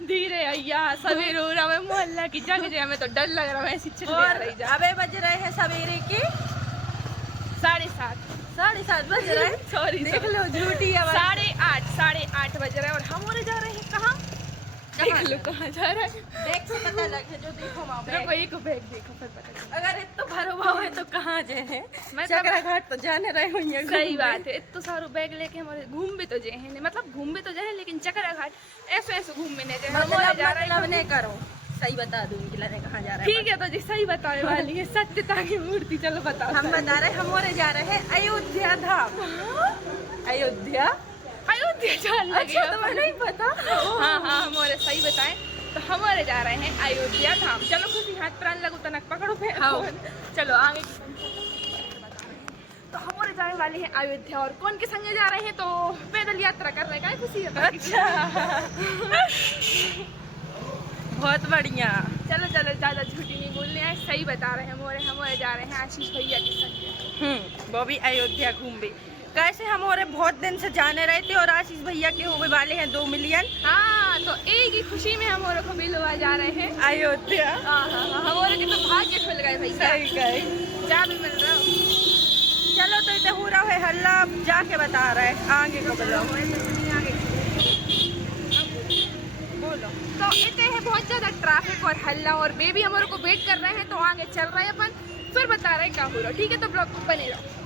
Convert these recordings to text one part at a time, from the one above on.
धीरे भैया सवेरे हो रहा है, मोहल्ला की जग जाए, हमें तो डर लग रहा है ऐसी चल रही जा। अबे बज रहे हैं सवेरे के 7:30 बज रहे हैं। सॉरी देख लो झूठी आवाज। 8:30 बज रहे हैं और हम उड़े जा रहे हैं कहाँ? देख लो कहाँ जा रहा है। देख से पता लगे जो देखो माँ रुको एक बैग देखो फिर पता चलेगा। अगर इतना भरो भाव है तो कहाँ जे है? मैं चक्रा घाट तो जाने रहे होंगे। सही बात है, इतना सारा बैग लेके हमारे घूम भी तो जाए हैं, मतलब घूम भी तो जाए लेकिन चक्रा घाट ऐसे घूमने नहीं जाए। मतलब नहीं करो, सही बता दूंगी लड़े कहाँ जा रहे हैं। ठीक है तो जी सही बताने वाली है, सत्यता की मूर्ति। चलो बताओ। हम बता रहे हमारे जा रहे हैं अयोध्या धाम। अयोध्या जान लगे। अच्छा तुम्हें नहीं पता? हाँ हमारे सही बताएं तो हमारे जा रहे हैं अयोध्या धाम। चलो खुशी हाथ प्राण लगो तनक पकड़ो फिर। हाँ। चलो आगे तो हमारे जाने वाले हैं अयोध्या और कौन के संगे जा रहे हैं तो पैदल यात्रा कर रहे हैं। खुशी है। अच्छा बहुत बढ़िया। चलो ज्यादा झूठी नहीं बोलने हैं, सही बता रहे हैं। हमारे जा रहे हैं आशीष भैया के संगे। वो भी अयोध्या घूम भी। कैसे हमारे बहुत दिन से जाने रहे थे और आशीष भैया के होने वाले हैं 2 मिलियन। हाँ तो एक ही खुशी में हमारे को मिलवा जा रहे हैं अयोध्या। हाँ हमारे के तो भाग्य खुल गए भैया। सही गए। जा भी मिल रहा हूँ। चलो तो इतना हो रहा है हल्ला, अब जाके बता रहे हैं आगे को बोलो। बोलो तो इतने है बहुत ज्यादा ट्रैफिक और हल्ला और बेबी हमारे को वेट कर रहे हैं तो आगे चल रहे हैं अपन, फिर बता रहे हैं क्या हो रहा है। ठीक है तो ब्लॉग को बने रहो।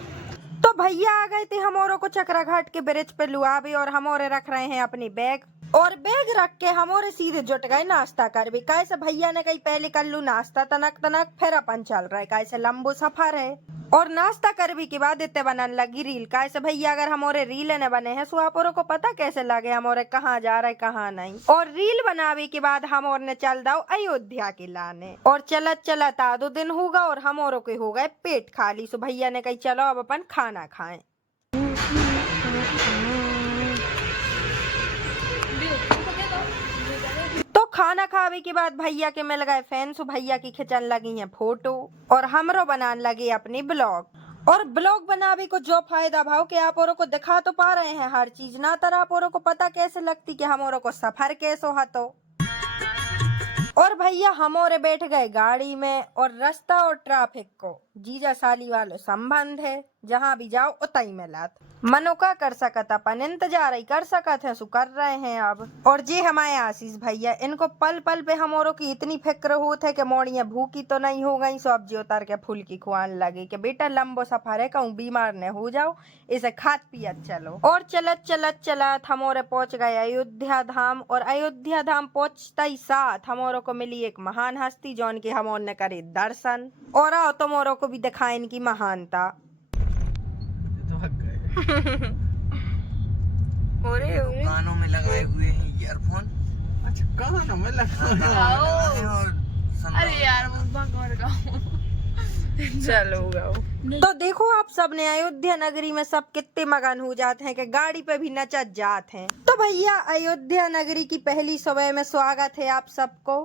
तो भैया आ गए थे हमारों को चक्रा घाट के ब्रिज पे लुआबे और हमारे रख रहे हैं अपनी बैग और बैग रख के हमारे सीधे जुट गए नाश्ता कर भी। कैसे भैया ने कही पहले कर लू नाश्ता तनक फिर अपन चल रहे। कैसे लंबो सफर है और नाश्ता कर भी के बाद इतने बनने लगी रील। कैसे भैया अगर हमारे रील न बने हैं सो आप को पता कैसे लगे हमारे कहाँ जा रहे कहाँ नहीं। और रील बनावे के बाद हम और ने चल दाओ अयोध्या के लाने और चलत आधो दिन होगा और हम और के हो गए पेट खाली। सो भैया ने कही चलो अब अपन खाना खाएं। तो खाना खावे के बाद भैया के मिल गए फैन। सो भैया की खिंचन लगी है फोटो और हमरो बनाने लगे अपनी ब्लॉग। और ब्लॉग बनावे को जो फायदा भाव के आप औरों को दिखा तो पा रहे हैं हर चीज ना तरह आप औरों को पता कैसे लगती कि हम औरों को सफर कैसे हो तो। और भैया हम और बैठ गए गाड़ी में और रास्ता और ट्रैफिक को जीजा साली वाले संबंध है, जहाँ भी जाओ उतई में लात मनो का कर सकत अपन इंतजार ही कर सकत है सु कर रहे हैं अब। और जे हमारे आशीष भैया इनको पल पल पे हमोरों की इतनी फिक्र होत है कि मोड़ियाँ भूखी तो नहीं हो गई। सो अब जी उतार के फूल की खुआन लगे कि बेटा लंबो सफर है कहूँ बीमार न हो जाओ, इसे खात पियत चलो। और चलत हमोरे पहुंच गए अयोध्या धाम और अयोध्या धाम पहुंचता ही साथ हमोरों को मिली एक महान हस्ती जौन की हमोर ने करे दर्शन और आओ तुमोरों को भी दिखाए इनकी महानता। कानों में लगाए हुए हैं ईयरफोन। अच्छा कानों में लगाए अरे यार चलो गाओ। तो देखो आप सब ने अयोध्या नगरी में सब कितने मगन हो जाते हैं कि गाड़ी पे भी नचत जाते हैं। तो भैया अयोध्या नगरी की पहली सुबह में स्वागत है आप सबको।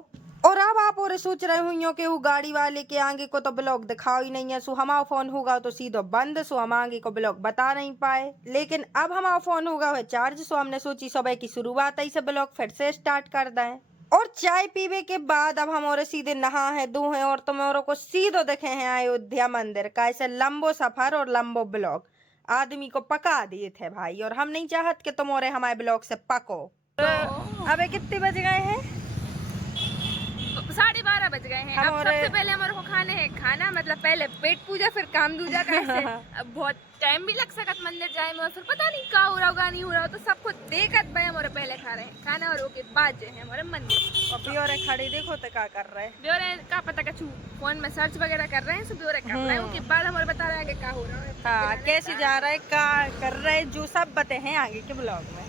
और अब आप और सोच रहे हुई कि वो गाड़ी वाले के आगे को तो ब्लॉग दिखाओ ही नहीं है। सो हमारा फोन होगा तो सीधो बंद, सो हम आगे को ब्लॉग बता नहीं पाए। लेकिन अब हमारा फोन होगा है चार्ज, सो हमने सोची सुबह की शुरुआत ऐसे ब्लॉग फिर से स्टार्ट कर दें। और चाय पीवे के बाद अब हम और सीधे नहा है दो हैं और तुम और को सीधो देखे हैं अयोध्या मंदिर का। ऐसे लंबो सफर और लंबो ब्लॉग आदमी को पका दिए थे भाई और हम नहीं चाहत कि तुम और हमारे ब्लॉग से पको। अबे कितने बज गए हैं? 12:30 बज गए हैं। अब सबसे पहले हमारे को खाने हैं खाना, मतलब पहले पेट पूजा फिर काम दूजा कैसे। अब बहुत टाइम भी लग सकत मंदिर जाए में और फिर पता नहीं क्या हो रहा होगा नहीं हो रहा हो तो सबको देखत भाई हमारे पहले खा रहे हैं खाना और ओके बाद जो है हमारे मंदिर। और ब्योरे खड़े देखो तो क्या कर रहे हैं। ब्योरे का पता कछु फोन में सर्च वगैरह कर रहे हैं, सब ब्योरे कर रहे हैं उसके बाद हमारे बता रहे हैं कि क्या हो रहा है। हाँ कैसे जा रहा है क्या कर रहे हैं जो सब बते हैं आगे के ब्लॉग में।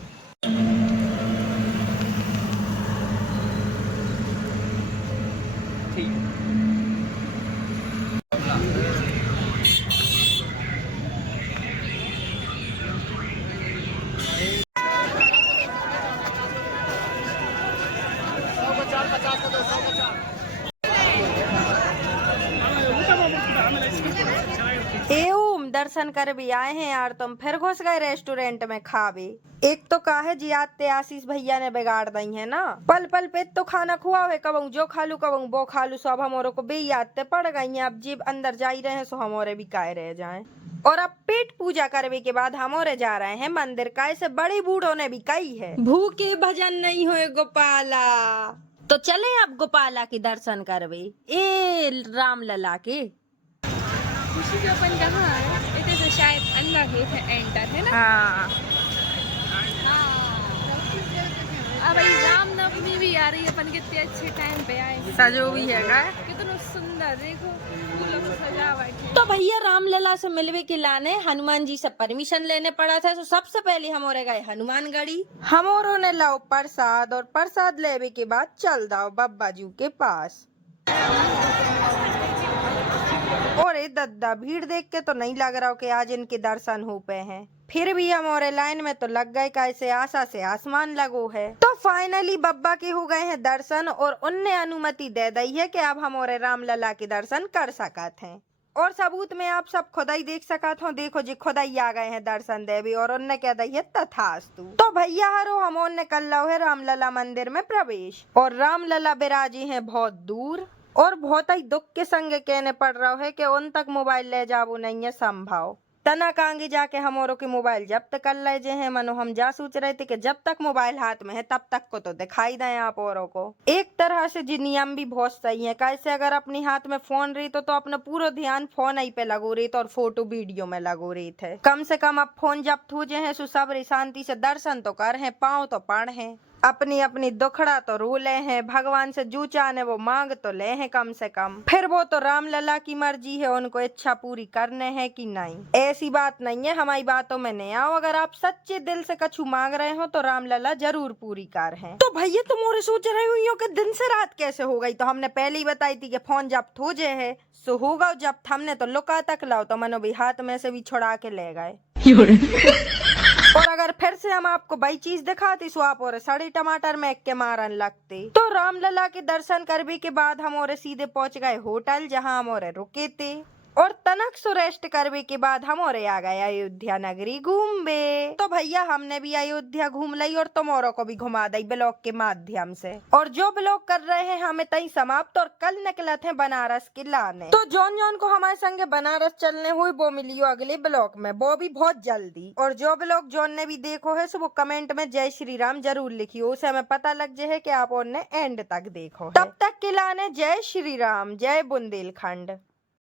दर्शन कर भी आए हैं यार, तुम फिर घुस गए रेस्टोरेंट में खावे। एक तो काहे जी आते आशीष भैया ने बिगाड़ दी है ना, पल पल पे तो खाना खुआ है, कबू जो खा लू कबू वो खा लू, सब हमारे को भी आते पड़ गई हैं। अब जीव अंदर जा ही रहे हैं सो हमारे भी काहे रह जाए। और अब पेट पूजा करने के बाद हमारे जा रहे हैं मंदिर, का ऐसे बड़ी बूढ़ों ने भी कही है भूखे भजन नहीं होए गोपाला। तो चले अब गोपाला के दर्शन करवे, ए राम लला के। खुशी जो अपन कहाँ है, इतने तो शायद अंदर ही थे, एंटर है ना। हाँ अब भाई रामनवमी भी आ रही है, अपन कितने अच्छे टाइम पे आए। सजो भी है का? कितना सुंदर, देखो फूलों से सजावट है। तो भैया रामलला से मिलवे के लाने हनुमान जी से परमिशन लेने पड़ा था, तो सबसे पहले हमारे गए हनुमानगढ़ी। हमारों ने लाओ प्रसाद, और प्रसाद लेवे के बाद चल दाओ बब्बा जी के पास। और दद्दा भीड़ देख के तो नहीं लग रहा हो कि आज इनके दर्शन हो पे हैं, फिर भी हमारे लाइन में तो लग गए, कैसे आशा से आसमान लगो है। तो फाइनली बब्बा के हो गए हैं दर्शन, और उनने अनुमति दे दी है कि अब हमारे रामलला के दर्शन कर सकते हैं। और सबूत में आप सब खुदा ही देख सकते हो, देखो जी खुदा ही आ गए हैं दर्शन देवी, और उनने कह दी है तथास्तु। तो भैया हरो हम ने कर लो है रामलला मंदिर में प्रवेश, और रामलला बिराजी हैं बहुत दूर, और बहुत ही दुख के संग कहने पड़ रहा है कि उन तक मोबाइल ले जाओ नहीं है संभव। तनक आगे जाके हमारों के मोबाइल जब्त कर ले जे हैं, मनो हम जा सोच रहे थे कि जब तक मोबाइल हाथ में है तब तक को तो दिखाई दें आप औरों को। एक तरह से जी नियम भी बहुत सही है, कैसे अगर अपनी हाथ में फोन रही तो अपना पूरा ध्यान फोन ही पे लगो रही तो, और फोटो वीडियो में लगो रही थे। कम से कम अब फोन जब्त हो जाए सो सब शांति से दर्शन तो कर हैं, पाँव तो पढ़ हैं, अपनी अपनी दुखड़ा तो रो ले हैं, भगवान से जो चाहे वो मांग तो ले हैं कम से कम। फिर वो तो रामलला की मर्जी है, उनको इच्छा पूरी करने है कि नहीं। ऐसी बात नहीं है हमारी बातों में नहीं आओ, अगर आप सच्चे दिल से कछु मांग रहे हो तो रामलला जरूर पूरी कर हैं। तो भैया तुम और सोच रहे हुई हो कि दिन से रात कैसे हो गई, तो हमने पहले ही बताई थी कि फोन जब्त हो जाए है, सो होगा जब्त। हमने तो लुका तक लाओ तो मनो भी हाथ में से भी छुड़ा के ले गए। और अगर फिर से हम आपको वही चीज दिखाती सो आप और सड़ी टमाटर में के मारन लगते। तो रामलला के दर्शन करने के बाद हम और सीधे पहुंच गए होटल, जहां हम और रुके थे, और तनक सो रेस्ट करने के बाद हम और आ गए अयोध्या नगरी घूमबे। तो भैया हमने भी अयोध्या घूम ली, और तुमोरों को भी घुमा दी ब्लॉग के माध्यम से। और जो ब्लॉग कर रहे हैं हमें तई समाप्त, और कल निकले थे बनारस के लाने। तो जौन जौन को हमारे संगे बनारस चलने हुए वो मिलियो अगले ब्लॉग में, वो भी बहुत जल्दी। और जो ब्लॉग जौन ने भी देखो है सो वो कमेंट में जय श्री राम जरूर लिखियो, उसे हमें पता लग जाए कि आप उन्हें एंड तक देखो है। तब तक के लाने जय श्री राम, जय बुंदेलखंड।